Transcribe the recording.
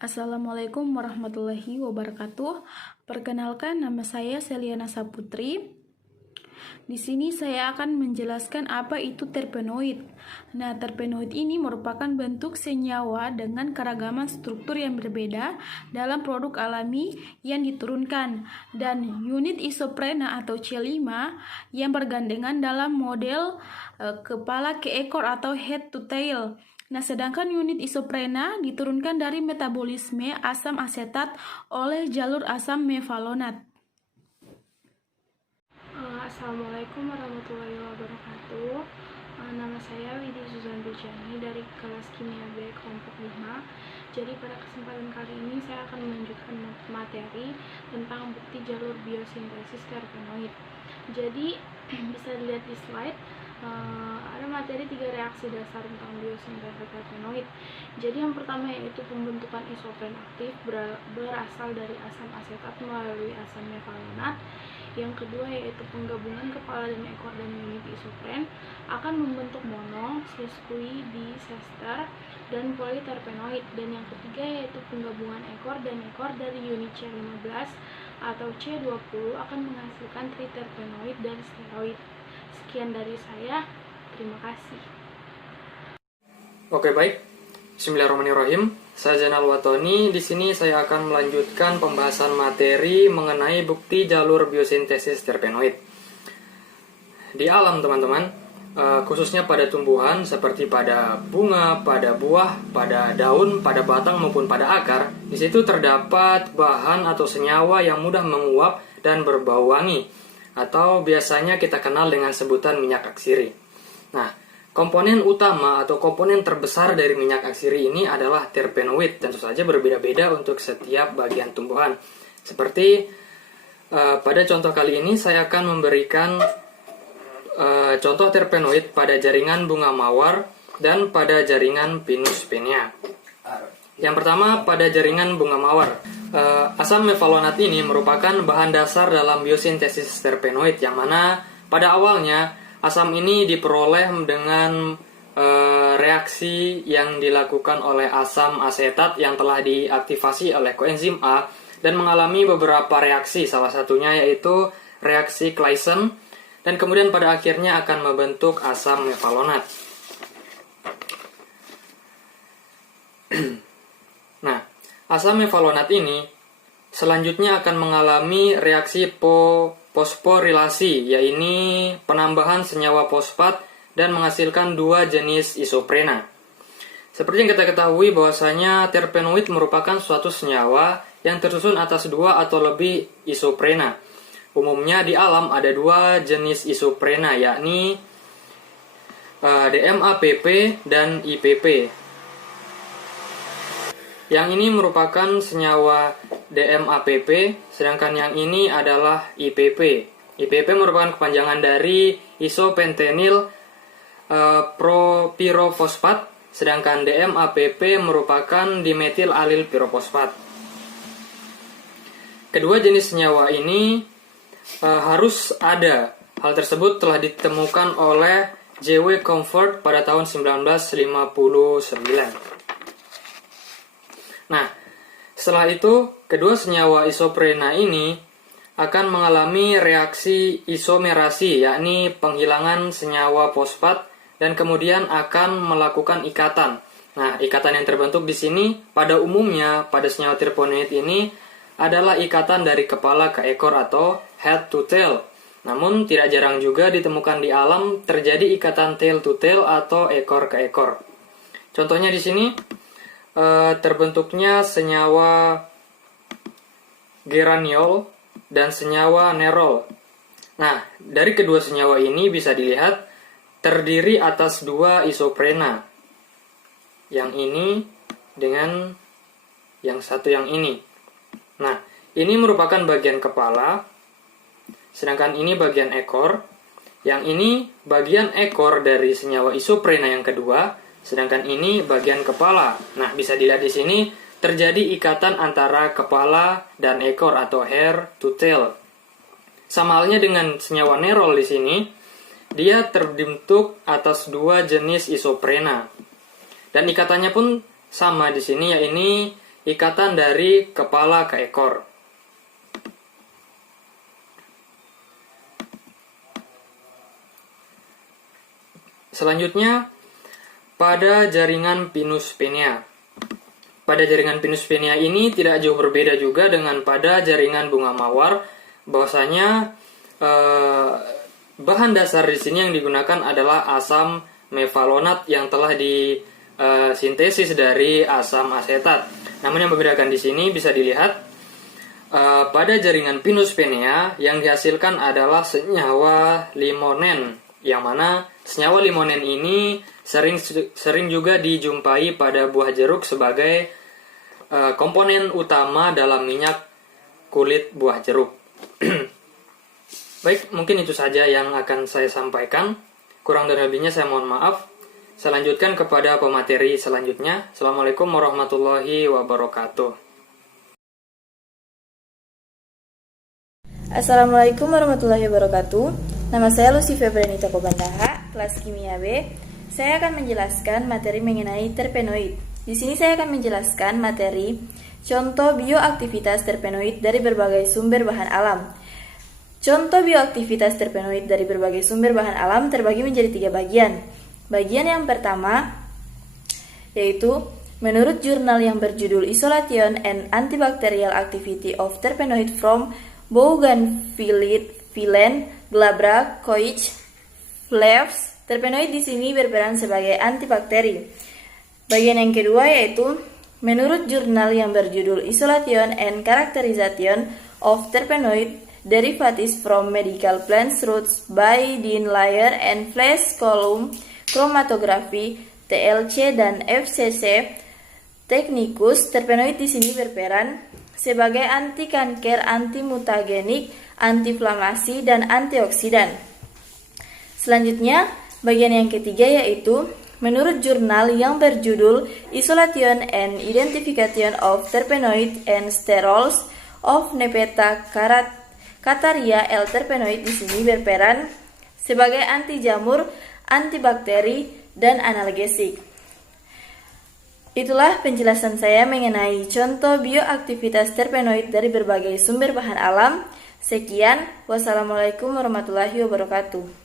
Assalamualaikum warahmatullahi wabarakatuh. Perkenalkan, nama saya Seliana Saputri. Di sini saya akan menjelaskan apa itu terpenoid. Nah, terpenoid ini merupakan bentuk senyawa dengan keragaman struktur yang berbeda dalam produk alami yang diturunkan, dan unit isoprena atau C5 yang bergandengan dalam model kepala ke ekor atau head to tail. Nah, sedangkan unit isoprena diturunkan dari metabolisme asam asetat oleh jalur asam mevalonat. Assalamualaikum warahmatullahi wabarakatuh. Nama saya Widi Suzan Bujani dari kelas Kimia B kelompok 5. Jadi pada kesempatan kali ini saya akan menunjukkan materi tentang bukti jalur biosintesis terpenoid. Jadi bisa dilihat di slide, ada materi 3 reaksi dasar tentang biosintesis terpenoid. Jadi yang pertama yaitu pembentukan isopren aktif berasal dari asam asetat melalui asam mevalonat. Yang kedua yaitu penggabungan kepala dan ekor dan unit isopren akan membentuk mono, sesquidicester, dan politerpenoid. Dan yang ketiga yaitu penggabungan ekor dan ekor dari unit C15 atau C20 akan menghasilkan triterpenoid dan steroid. Sekian dari saya, terima kasih. Oke, baik. Bismillahirrahmanirrahim. Saya Zainal Watoni. Di sini saya akan melanjutkan pembahasan materi mengenai bukti jalur biosintesis terpenoid. Di alam, teman-teman, khususnya pada tumbuhan seperti pada bunga, pada buah, pada daun, pada batang maupun pada akar, di situ terdapat bahan atau senyawa yang mudah menguap dan berbau wangi, atau biasanya kita kenal dengan sebutan minyak atsiri. Nah, komponen utama atau komponen terbesar dari minyak atsiri ini adalah terpenoid. Tentu saja berbeda-beda untuk setiap bagian tumbuhan. Seperti pada contoh kali ini saya akan memberikan contoh terpenoid pada jaringan bunga mawar dan pada jaringan Pinus pineal. Yang pertama pada jaringan bunga mawar. Asam mevalonat ini merupakan bahan dasar dalam biosintesis terpenoid, yang mana pada awalnya asam ini diperoleh dengan reaksi yang dilakukan oleh asam asetat yang telah diaktifasi oleh koenzim A dan mengalami beberapa reaksi, salah satunya yaitu reaksi Claisen, dan kemudian pada akhirnya akan membentuk asam mevalonat. Nah, asam mevalonat ini selanjutnya akan mengalami reaksi fosforilasi, yaitu penambahan senyawa fosfat dan menghasilkan 2 jenis isoprena. Seperti yang kita ketahui bahwasanya terpenoid merupakan suatu senyawa yang tersusun atas 2 atau lebih isoprena. Umumnya di alam ada 2 jenis isoprena, yakni DMAPP dan IPP. Yang ini merupakan senyawa DMAPP, sedangkan yang ini adalah IPP. IPP merupakan kepanjangan dari isopentenyl propyrofosfat, sedangkan DMAPP merupakan dimetil alil pirofosfat. Kedua jenis senyawa ini harus ada. Hal tersebut telah ditemukan oleh J.W. Comfort pada tahun 1959. Nah, setelah itu, kedua senyawa isoprena ini akan mengalami reaksi isomerasi, yakni penghilangan senyawa fosfat, dan kemudian akan melakukan ikatan. Nah, ikatan yang terbentuk di sini pada umumnya pada senyawa terpenoid ini adalah ikatan dari kepala ke ekor atau head to tail. Namun, tidak jarang juga ditemukan di alam terjadi ikatan tail to tail atau ekor ke ekor. Contohnya di sini terbentuknya senyawa geraniol dan senyawa nerol. Nah, dari kedua senyawa ini bisa dilihat terdiri atas 2 isoprena. Yang ini dengan yang satu yang ini. Nah, ini merupakan bagian kepala, sedangkan ini bagian ekor. Yang ini bagian ekor dari senyawa isoprena yang kedua, sedangkan ini bagian kepala. Nah, bisa dilihat di sini terjadi ikatan antara kepala dan ekor atau hair to tail. Sama halnya dengan senyawa nerol di sini, dia terbentuk atas 2 jenis isoprena. Dan ikatannya pun sama di sini, yaitu ikatan dari kepala ke ekor. Selanjutnya, pada jaringan pinus venea. Pada jaringan pinus venea ini tidak jauh berbeda juga dengan pada jaringan bunga mawar, bahwasanya bahan dasar di sini yang digunakan adalah asam mevalonat yang telah disintesis dari asam asetat. Namun yang membedakan di sini bisa dilihat pada jaringan pinus venea yang dihasilkan adalah senyawa limonen, yang mana senyawa limonen ini sering juga dijumpai pada buah jeruk sebagai komponen utama dalam minyak kulit buah jeruk. Baik, mungkin itu saja yang akan saya sampaikan. Kurang dan lebihnya saya mohon maaf. Saya lanjutkan kepada pemateri selanjutnya. Assalamualaikum warahmatullahi wabarakatuh. Assalamualaikum warahmatullahi wabarakatuh. Nama saya Lucy Febrenita Kobandaha, kelas Kimia B. Saya akan menjelaskan materi mengenai terpenoid. Di sini saya akan menjelaskan materi contoh bioaktivitas terpenoid dari berbagai sumber bahan alam. Contoh bioaktivitas terpenoid dari berbagai sumber bahan alam terbagi menjadi 3 bagian. Bagian yang pertama yaitu menurut jurnal yang berjudul Isolation and Antibacterial Activity of Terpenoid from Bougainville, Glabra, Koch, Fleves. Terpenoid di sini berperan sebagai antibakteri. Bagian yang kedua yaitu menurut jurnal yang berjudul Isolation and Characterization of Terpenoid Derivatives from Medical Plants Roots by Dean Layer and Flash Column Chromatography TLC dan FCC Technicus. Terpenoid di sini berperan sebagai anti kanker, anti mutagenik, anti-inflamasi dan antioksidan. Selanjutnya, bagian yang ketiga yaitu menurut jurnal yang berjudul Isolation and Identification of Terpenoid and Sterols of Nepeta Cataria L. Terpenoid di sini berperan sebagai anti jamur, antibakteri, dan analgesik. Itulah penjelasan saya mengenai contoh bioaktivitas terpenoid dari berbagai sumber bahan alam. Sekian, wassalamualaikum warahmatullahi wabarakatuh.